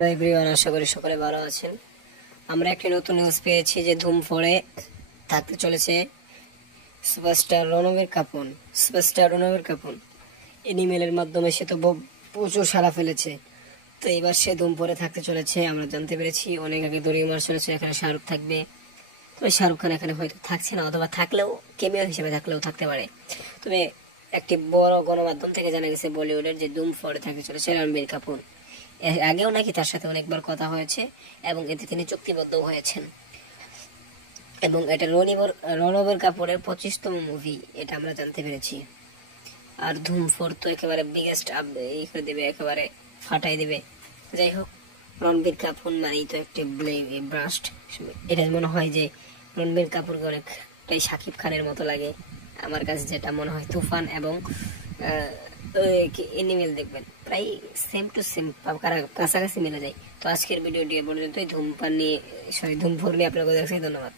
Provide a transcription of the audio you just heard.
Everyone, আশা করি সকলে ভালো আছেন। আমরা একটি নতুন নিউজ পেয়েছি যে ধুম 4-এ থাকতে চলেছে সুপারস্টার রণবীর কাপুর। এনিমেলের মাধ্যমে সে তো প্রচুর সাড়া ফেলেছে, তো এবার সে ধুম 4-এ থাকতে চলেছে। আমরা জানতে পেরেছি অনেক আগে ধরে রিউমার চলেছে এখানে শাহরুখ থাকবে, তবে শাহরুখ খান এখানে হয়তো থাকছে না, অথবা থাকলেও কেমিও হিসেবে থাকলেও থাকতে পারে। তবে একটি বড় গণমাধ্যম থেকে জানা গেছে বলিউডের যে ধুম 4-এ থাকতে চলেছে রণবীর কাপুর। এর আগেও নাকি তার সাথে অনেকবার কথা হয়েছে এবং এতে তিনি চুক্তিবদ্ধ হয়েছেন, এবং এটা রণবীর কাপুরের 25তম মুভি, এটা আমরা জানতে পেরেছি। আর ধুম 4 তো একেবারে বিগেস্ট এই করে দেবে, একেবারে ফাটাই দেবে। যাই হোক, রণবীর কাপুর মানেই তো একটি ব্রাস্ট। এটা মনে হয় যে রণবীর কাপুরকে অনেকটাই শাকিব খানের মতো লাগে আমার কাছে, যেটা মনে হয় তুফান এবং এনিমেল দেখবেন প্রায় সেম টু সেম, কাছাকাছি মিলে যায়। তো আজকের ভিডিওটি পর্যন্তই। ধূমপান নিয়ে ধূম 4 নিয়ে আপনাকে দেখছি। ধন্যবাদ।